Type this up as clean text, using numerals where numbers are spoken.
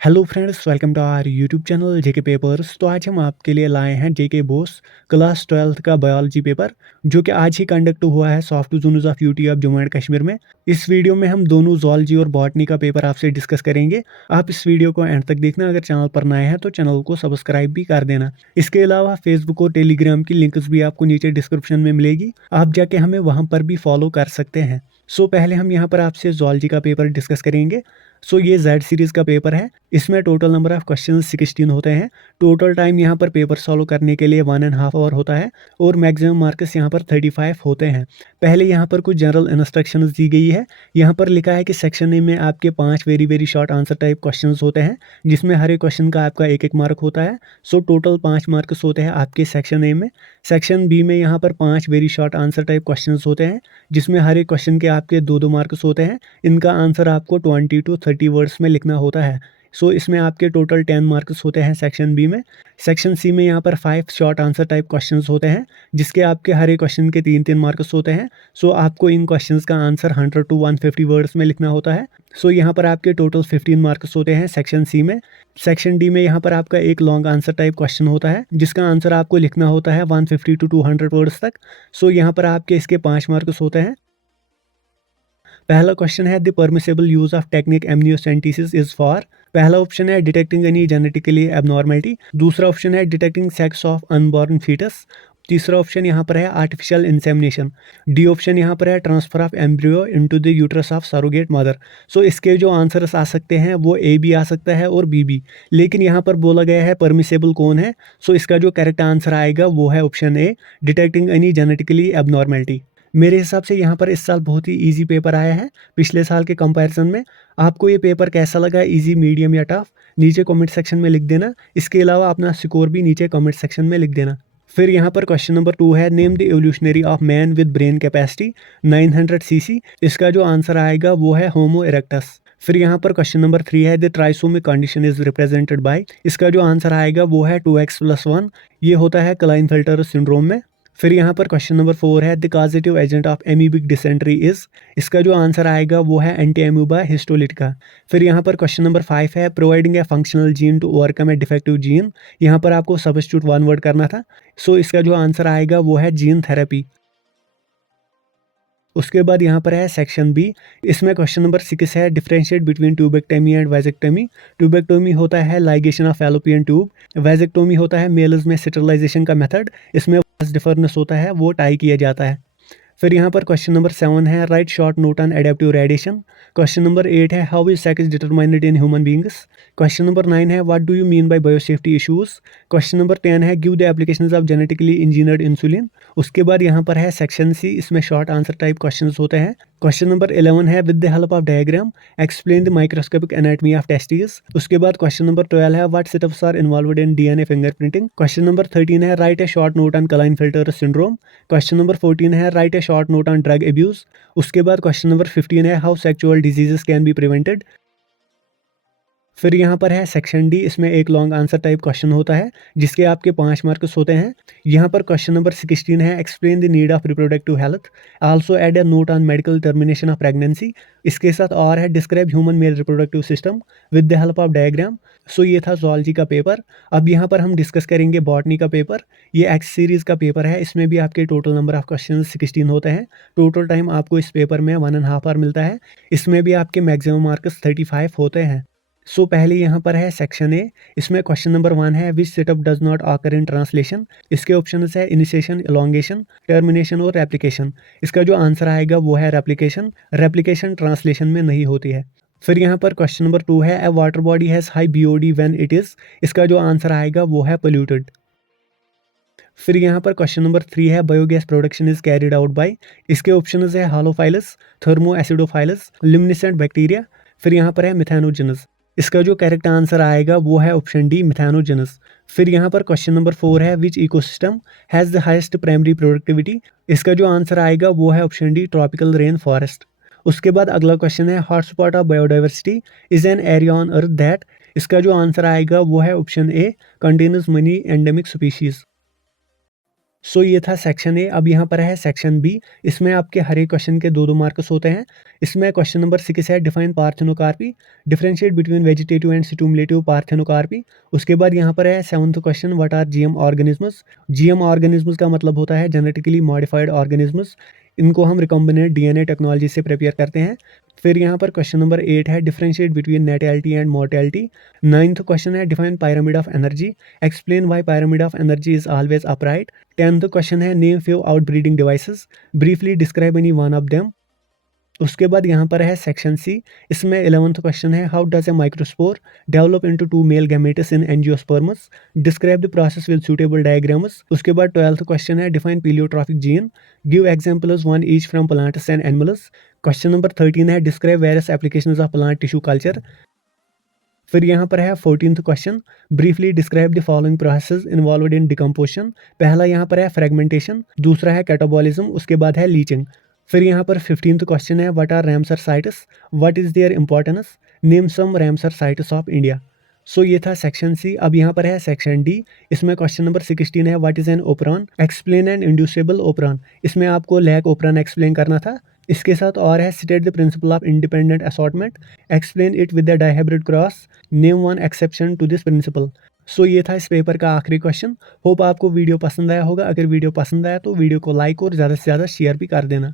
Hello friends, welcome to our YouTube channel JK papers. तो आज हम आपके लिए लाए हैं जेके बोस क्लास 12th का बायोलॉजी पेपर, जो कि आज ही कंडक्ट हुआ है soft zones of UT of Jammu and Kashmir में। इस वीडियो में हम दोनों जूलॉजी और बॉटनी का पेपर आपसे डिस्कस करेंगे। आप इस वीडियो को एंड तक देखना। अगर चैनल पर नए हैं तो चैनल को सब्सक्राइब भी कर देना। इसके अलावा फेसबुक और टेलीग्राम की लिंक्स भी आपको नीचे डिस्क्रिप्शन में मिलेगी, आप जाके हमें वहाँ पर भी फॉलो कर सकते हैं। पहले हम यहाँ पर आपसे जूलॉजी का पेपर डिस्कस करेंगे। ये जेड सीरीज का पेपर है। इसमें टोटल नंबर ऑफ क्वेश्चन 16 होते हैं। टोटल टाइम यहाँ पर पेपर सॉल्व करने के लिए 1.5 आवर होता है और मैक्सिमम मार्क्स यहाँ पर 35 होते हैं। पहले यहाँ पर कुछ जनरल इंस्ट्रक्शंस दी गई है। यहाँ पर लिखा है कि सेक्शन ए में आपके 5 very short answer type question होते हैं, जिसमें हर एक क्वेश्चन का आपका 1-1 मार्क होता है। टोटल 5 मार्क्स होते हैं आपके सेक्शन ए में। सेक्शन बी में यहाँ पर 5 very short answer type question होते हैं, जिसमें हर एक क्वेश्चन के आपके 2-2 मार्क्स होते हैं। इनका आंसर आपको 20 to 30 वर्ड्स में लिखना होता है। इसमें आपके टोटल 10 मार्क्स होते हैं सेक्शन बी में। सेक्शन सी में यहाँ पर 5 शॉर्ट आंसर टाइप क्वेश्चंस होते हैं, जिसके आपके हर एक क्वेश्चन के 3-3 मार्क्स होते हैं। आपको इन क्वेश्चंस का आंसर 100 to 150 वर्ड्स में लिखना होता है। यहाँ पर आपके टोटल 15 मार्क्स होते हैं सेक्शन सी में। सेक्शन डी में यहाँ पर आपका एक लॉन्ग आंसर टाइप क्वेश्चन होता है, जिसका आंसर आपको लिखना होता है 150 to 200 वर्ड्स तक। यहाँ पर आपके इसके 5 मार्क्स होते हैं। पहला क्वेश्चन है the permissible use of technique amniocentesis is for. पहला ऑप्शन है डिटेक्टिंग एनी जेनेटिकली एबनॉर्मलिटी। दूसरा ऑप्शन है detecting sex of unborn foetus. तीसरा ऑप्शन यहाँ पर है आर्टिफिशियल इंसेमिनेशन। डी ऑप्शन यहाँ पर है transfer of embryo into the uterus of surrogate mother. इसके जो आंसर्स आ सकते हैं वो ए भी आ सकता है और बी भी, लेकिन यहाँ पर बोला गया है परमिसेबल कौन है। इसका जो करेक्ट आंसर आएगा वो है ऑप्शन ए, डिटेक्टिंग एनी जेनेटिकली एबनॉर्मलिटी। मेरे हिसाब से यहाँ पर इस साल बहुत ही इजी पेपर आया है पिछले साल के कंपैरिजन में। आपको ये पेपर कैसा लगा, इजी, मीडियम या टफ, नीचे कमेंट सेक्शन में लिख देना। इसके अलावा अपना स्कोर भी नीचे कमेंट सेक्शन में लिख देना। फिर यहाँ पर क्वेश्चन नंबर 2 है name the evolutionary of man with brain capacity 900 CC. इसका जो आंसर आएगा वो है होमो इरेक्टस। फिर यहाँ पर क्वेश्चन नंबर 3 है the trisomic condition is represented by. इसका जो आंसर आएगा वो है 2x+1। ये होता है क्लाइनफेल्टर सिंड्रोम में। फिर यहाँ पर क्वेश्चन नंबर 4 है the causative agent of amoebic dysentery is. इसका जो आंसर आएगा वो है एंटी एम्यूबा हिस्टोलिटिका। फिर यहाँ पर क्वेश्चन नंबर 5 है providing a functional gene to overcome a defective gene. यहाँ पर आपको सब्स्टिट्यूट 1 वर्ड करना था। इसका जो आंसर आएगा वो है जीन थेरेपी। उसके बाद यहाँ पर है सेक्शन बी। इसमें क्वेश्चन नंबर 6 है differentiate between tubectomy and vasectomy. Tubectomy होता है ligation of fallopian tube. Vasectomy होता है मेल्स में स्टरलाइजेशन का मेथड। इसमें डिफरेंस होता है वो टाई किया जाता है। फिर यहाँ पर क्वेश्चन नंबर 7 है right short note on adaptive radiation. Question number 8 है how is sex determined in human beings. Question number 9 है what do you mean by biosafety issues. Question number 10 है give the applications of genetically engineered insulin. उसके बाद यहाँ पर है section C. इसमें short answer type questions होते हैं। क्वेश्चन नंबर 11 है with the help of diagram explain the microscopic anatomy of testis. उसके बाद क्वेश्चन नंबर 12 है what setups are involved in DNA fingerprinting. Question number 13 है write a short note on Klinefelter syndrome. Question number 14 है write a short note on drug abuse. उसके बाद question number 15 है how sexual diseases can be prevented. फिर यहाँ पर है section D. इसमें एक लॉन्ग आंसर टाइप क्वेश्चन होता है, जिसके आपके 5 मार्क्स होते हैं। यहाँ पर क्वेश्चन नंबर 16 है explain the need of reproductive health. Also add a note on medical termination of pregnancy. इसके साथ और है describe human male reproductive system with the help of diagram. ये था जूलॉजी का पेपर। अब यहाँ पर हम डिस्कस करेंगे बॉटनी का पेपर। ये एक्स सीरीज का पेपर है। इसमें भी आपके टोटल नंबर ऑफ क्वेश्चन 16 होते हैं। टोटल टाइम आपको इस पेपर में 1.5 आवर मिलता है। इसमें भी आपके मैक्सिमम मार्क्स 35 होते हैं। पहले यहाँ पर है सेक्शन ए। इसमें क्वेश्चन नंबर 1 है which step does not occur in translation. इसके ऑप्शन है इनिशिएशन, एलोंगेशन, टर्मिनेशन और रेप्लिकेशन। इसका जो आंसर आएगा वो है रेप्लिकेशन। रेप्लिकेशन ट्रांसलेशन में नहीं होती है। फिर यहाँ पर क्वेश्चन नंबर 2 है a water body has high BOD when it is. इसका जो आंसर आएगा वो है पोल्यूटेड। फिर यहाँ पर क्वेश्चन नंबर 3 है biogas production is carried out by. इसके ऑप्शन है हालोफाइलस, थर्मो एसिडोफाइलस, लिमिनेसेंट बैक्टीरिया। फिर यहाँ पर है मिथेनोजेनस। इसका जो करेक्ट आंसर आएगा वो है ऑप्शन डी, मिथेनोजेनस। फिर यहाँ पर क्वेश्चन नंबर 4 है which ecosystem has the highest primary productivity. इसका जो आंसर आएगा वो है option D, tropical rain forest. उसके बाद अगला क्वेश्चन है hotspot of biodiversity is an area on earth that. इसका जो आंसर आएगा वो है option A, contains many endemic species. So ये था सेक्शन ए। अब यहाँ पर है सेक्शन बी। इसमें आपके हर एक क्वेश्चन के 2-2 मार्क्स होते हैं। इसमें क्वेश्चन नंबर 6 है define parthenocarpy, differentiate between vegetative and stimulative parthenocarpy. उसके बाद यहाँ पर है 7th question what are GM organisms. GM organisms का मतलब होता है जेनेटिकली मॉडिफाइड ऑर्गेनिज्म्स। इनको हम रिकॉम्बिनेंट डीएनए टेक्नोलॉजी से प्रिपेयर करते हैं। फिर यहाँ पर क्वेश्चन नंबर 8 है differentiate between natality and mortality. 9th question है define pyramid of energy, explain why pyramid of energy is always upright. 10th question है name few outbreeding devices, briefly describe any one of them. उसके बाद यहाँ पर है section C. इसमें 11th question है how does a microspore develop into 2 male gametes in angiosperms, describe the process with suitable diagrams. उसके बाद 12th क्वेश्चन है define pleiotropic gene, give examples one each from plants and animals. Question number 13 है describe various applications of plant tissue culture. फिर यहाँ पर है 14th question briefly describe the following process involved in decomposition. पहला यहाँ पर है फ्रेगमेंटेशन, दूसरा है कैटाबॉलिज्म, उसके बाद है लीचिंग। फिर यहाँ पर 15th क्वेश्चन है what are Ramsar sites, what is their importance, name some Ramsar sites of India. So ये था सेक्शन सी। अब यहाँ पर है सेक्शन डी। इसमें क्वेश्चन नंबर 16 है what is an operon, explain an inducible operon. इसमें आपको लैक ओपरॉन एक्सप्लेन करना था। इसके साथ और है state the principle of independent assortment, explain it with the dihybrid cross, name one exception to this principle. So ये था इस पेपर का आखिरी क्वेश्चन। होप आपको वीडियो पसंद आया होगा। अगर वीडियो पसंद आया तो वीडियो को लाइक और ज़्यादा से ज़्यादा शेयर भी कर देना।